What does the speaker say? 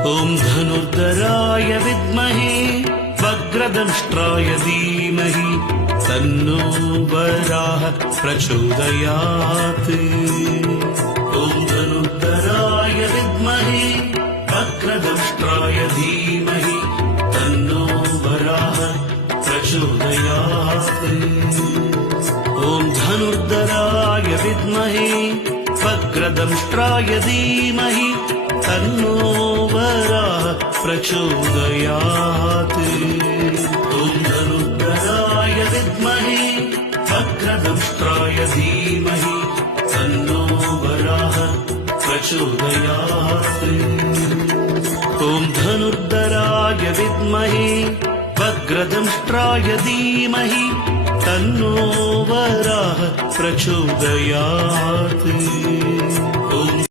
ॐ धनुर्धराय विद्महे वक्रदंष्ट्राय धीमहि तन्नो वराह प्रचोदयात्। ॐ धनुर्धराय विद्महे वक्रदंष्ट्राय धीमहि तन्नो वराह प्रचोदयात्। ॐ धनुर्धराय विद्महे वक्रदंष्ट्राय धीमहि तन्नो वराह प्रचोदयात्। ॐ धनुर्धराय विद्महे वक्रदंष्ट्राय धीमहि तन्नो वराह प्रचोदयात्। ॐ धनुर्धराय विद्महे वक्रदंष्ट्राय धीमहि तन्नो वराह प्रचोदयात्।